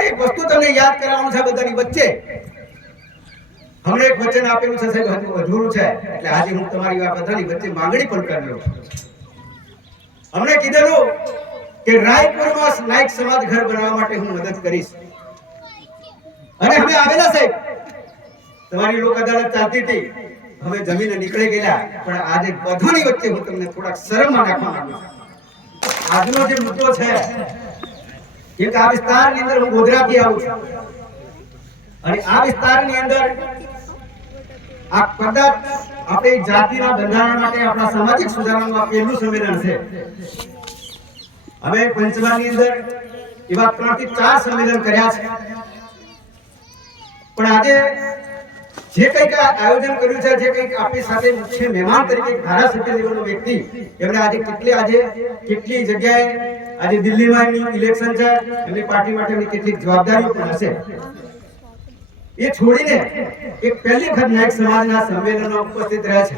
એક વસ્તુ તમને યાદ કરાવવાનું છે બધાની વચ્ચે. હમણે એક વચન આપેલું છે સાહેબ, હજુ અધૂરું છે. એટલે આજે હું તમારી આ બધાની વચ્ચે માંગણી પણ કરી હમણે કીધેલું કે રાયપુરમાં નાયક સમાજ ઘર બનાવવા માટે હું મદદ કરીશ. અને હવે આવેલા સાહેબ. તમારી લોક અદાલત ચાલતી હતી. હવે જમીને નીકળી ગયા પણ આજે બધાની વચ્ચે હું તમને થોડાક શરમમાં નાખવા માંગુ આજનો જે મુદ્દો છે એક આ વિસ્તારની અંદર હું ગોધરાથી આવું છું. અને આ વિસ્તારની અંદર આ કદાચ આપણે જાતિના બંધારણ માટે આપણા સામાજિક સુધારણાનું આ પહેલું સંમેલન છે. હવે પંચમહાલની અંદર એવા ત્રણથી ચાર સંમેલન કર્યા છે. પણ આજે જે કંઈક આયોજન કર્યું છે, જે કંઈક આપણી સાથે મુખ્ય મહેમાન તરીકે ધારાસભ્ય લેવલનો વ્યક્તિ એમણે આજે કેટલી આજે કેટલી જગ્યાએ આજે દિલ્હીમાં એમની ઇલેક્શન છે, એમની પાર્ટી માટે એમની કેટલીક જવાબદારીઓ પણ હશે. એ છોડીને એક પહેલી વખત નાયક સમાજના સંમેલનમાં ઉપસ્થિત રહ્યા છે.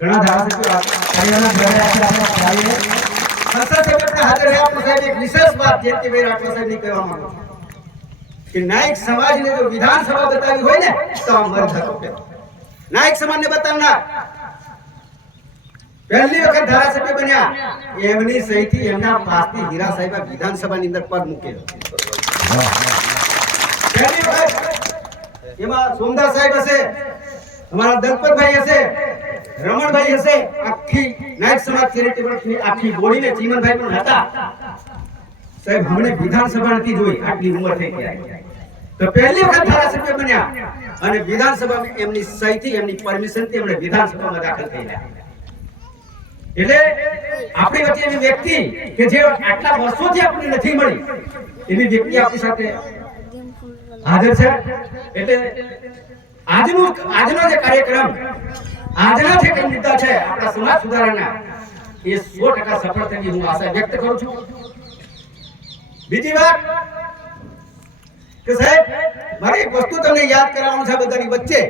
ઘણા ધારાસભ્યો હાજર રહ્યા. સાહેબ એક વિશેષ વાત જયંતિભાઈ રાઠવા સાહેબની કહેવા માંગુ છું. કે નાયક સમાજને જો વિધાનસભા બતાવી હોય ને, તો આ મર્દ હતો. નાયક સમાજને બતાવનાર. પહેલી વખત ધારાસભ્ય બન્યા. એમની સહીથી એમના પાસથી હીરા સાહેબે વિધાનસભાની અંદર પદ મૂકેલો. પહેલી વખત એમાં સોમદાસ સાહેબ હશે, અમારા દલપતભાઈ હશે, રમણભાઈ હશે, આખી નાયક સમાજ ચેરિટેબલ આખી બોડીને ચીમનભાઈ પણ હતા. સાહેબ હમણે વિધાનસભા નથી જોઈ, આટલી ઉંમર થઈ ગયા. તો પહેલી વખત ધારાસભ્ય બન્યા અને વિધાનસભામાં એમની સહીથી, એમની પરમિશનથી એમણે વિધાનસભામાં દાખલ થયેલા એટલે આપણી વચ્ચે એવી વ્યક્તિ કે જે આટલા વર્ષોથી આપણને નથી મળી, એવી વ્યક્તિ આપણી સાથે હાજર છે. એટલે આજનું, આજનો જે કાર્યક્રમ, આજના જે કંઈ મુદ્દા છે, આપણા સમાજ સુધારાના, એ સો ટકા સફળ થવી હું આશા વ્યક્ત કરું છું. બીજી વાત કે સાહેબ, મારે એક વસ્તુ તમને યાદ કરાવવાનું છે બધાની વચ્ચે.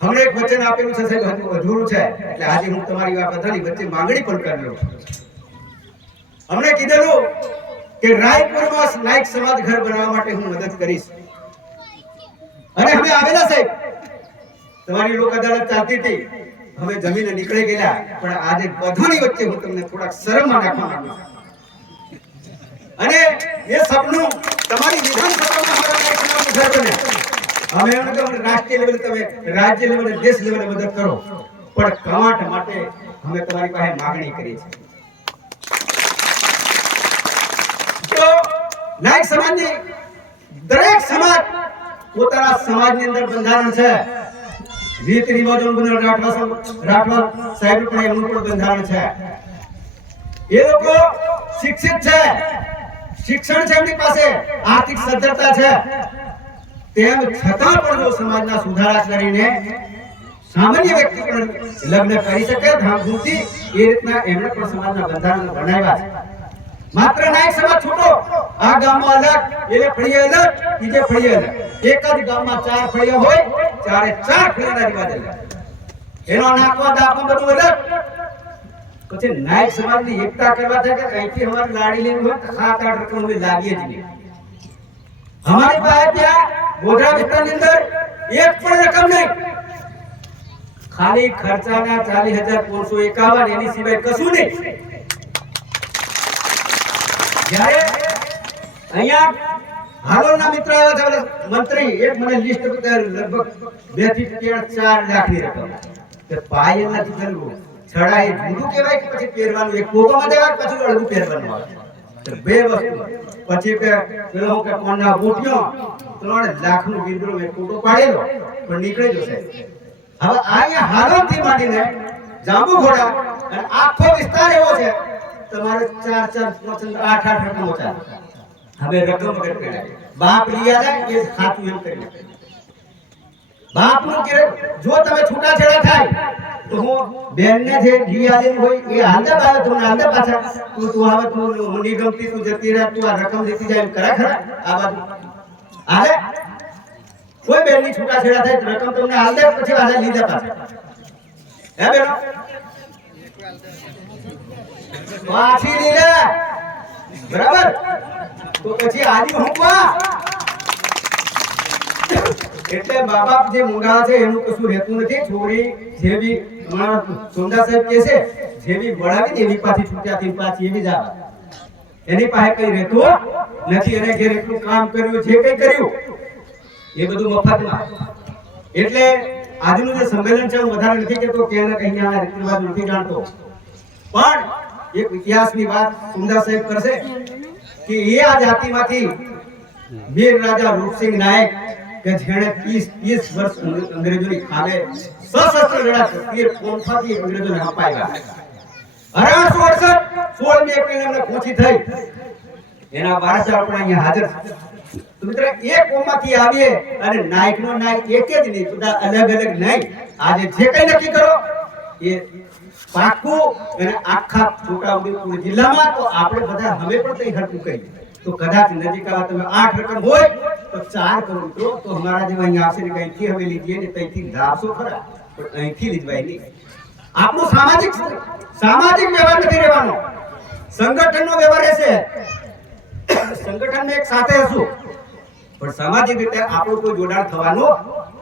હમણે એક વચન આપેલું છે સાહેબ, હજુ અધૂરું છે. એટલે આજે હું તમારી આ બધાની વચ્ચે માંગણી પણ કરી હમણે કીધેલું કે રાયપુરમાં લાયક સમાજ ઘર બનાવવા માટે હું મદદ કરીશ. અને હવે આવેલા સાહેબ. તમારી લોક અદાલત ચાલતી હતી. હવે જમીને નીકળી ગયેલા, પણ આજે બધાની વચ્ચે હું તમને થોડાક શરમમાં નાખવા માંગુ અને એ સપનું તમારી વિધાનસભામાં દરેક સમાજ પોતાના સમાજની અંદર બંધારણ છે. રીત રિવાજો બંધારણ રાઠવા સાહેબ પણ એમનું પણ બંધારણ છે. એ લોકો શિક્ષિત છે. શિક્ષણ છે એમની પાસે, આર્થિક સદ્ધરતા છે. તેમ છતાં પણ જો સમાજના સુધારા કરીને સામાન્ય વ્યક્તિ પણ લગ્ન કરી શકે, ધામધૂમથી એ રીતના એમણે પણ સમાજના બંધારણ બનાવ્યા છે. માત્ર નાયક સમાજ છૂટો, આ ગામમાં અલગ, એટલે ફળીએ અલગ, બીજે ફળીએ અલગ. એક જ ગામમાં ચાર ફળિયા હોય, ચારે ચાર ફળિયાના રિવાજ અલગ. એનો નાખવા દાખવા બધું અલગ. પછી નાયક સમાજની એકતા કરવા છે કે અહીંથી અમારે લાડી લેવી હોય સાત, આઠ રકમ લાવીએ જ નહીં. અમારી પાસે ત્યાં ગોધરા વિસ્તારની અંદર એક પણ રકમ નહીં. ખાલી ખર્ચાના ચાલીસ હજાર પાંચસો એકાવન એની સિવાય કશું નહીં. જ્યારે અહીંયા હાલોના મિત્ર આવ્યા છે મંત્રી એક મને લિસ્ટ લગભગ બેથી ચાર લાખની રકમ. પાય નથી કરવું છડા એ કહેવાય કે પછી પહેરવાનું? એક કોકોમાં દેવા પછી અડધું પહેરવાનું બે વસ્તુ. પછી કે પેલો કે કોના ગોઠ્યો ત્રણ લાખનું બિંદુ એક ફોટો પાડેલો, પણ નીકળી જશે હવે અહીંયા હાલોલથી માંડીને જાંબુ ઘોડા અને આખો વિસ્તાર એવો છે, તમારે ચાર ચાર આઠ આઠ રકમો ચાલે. હવે રકમ કરી બાપ આવે એ સાચું એમ કરી. બાપનું કે જો તમે છૂટાછેડા થાય, તો હું બેનને જે ઘી આલેલી હોય એ હાલતા આવે તો મને પાછા. તું તું આવે તું હું નહીં ગમતી, તું જતી રહે, તું આ રકમ દેતી જાય એમ કરે ખરા? આ બાજુ. હાલે? કોઈ બેનની છૂટાછેડા થાય રકમ તમને હાલ દે, પછી પાછા લીધા પાછા. હે બેનો? પાછી લીધા. બરાબર? તો પછી આદિ હુકવા એટલે મા જે મૂંગા છે, એનું કશું રહેતું નથી. છોકરી જે બી અમારા સાહેબ કે છે, જે બી વળાવી ને એવી પાછી છૂટ્યા થી પાછી એવી જ એની પાસે કઈ રહેતું નથી. એને ઘેર એટલું કામ કર્યું, જે કઈ કર્યું, એ બધું મફતમાં. એટલે આજનું જે સંમેલન છે, હું વધારે નથી કહેતો કે એને કઈ આ રીત રિવાજ નથી જાણતો. પણ એક ઇતિહાસની વાત સુંદર સાહેબ કરશે કે એ આ જાતિમાંથી વીર રાજા રૂપસિંહ નાયક કે જેણે 30 30 વર્ષ અંગ્રે- અંગ્રેજોની ખાલે સશસ્ત્ર લડા તીર કોણસાથી અંગ્રેજોને અપાયા અઢારસો અડસઠ સોળ મે એપ્રિલ પહોંચી થઈ. એના વારસા આપણે અહીંયા હાજર મિત્ર એક કોમમાંથી આવીએ અને નાયકનો નાયક એક જ નહીં, બધા અલગ અલગ નહીં આજે જે કઈ નક્કી કરો, એ પાકું અને આખા છોટાઉદેપુર જિલ્લામાં તો આપણે બધા હવે પણ તઈ હરકું કહીએ તો કદાચ નજીક આવા તમે આઠ રકમ હોય તો ચાર કરોડ તો તો અમારા જેવા અહીંયા આવશે ને કઈથી હવે લીધીએ ને તઈથી લાવશો ખરા. પણ અહીંથી લીધવાય નહીં. આપણું સામાજિક સામાજિક વ્યવહાર નથી રહેવાનો. સંગઠનનો વ્યવહાર રહેશે. સંગઠનમાં એક સાથે હશું. પણ સામાજિક રીતે આપણું કોઈ જોડાણ થવાનું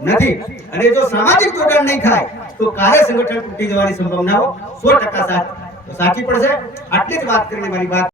નથી. અને જો સામાજિક જોડાણ નહીં થાય, તો કાલે સંગઠન તૂટી જવાની સંભાવનાઓ સો ટકા સાચી. પડશે આટલી જ વાત કરીને મારી વાત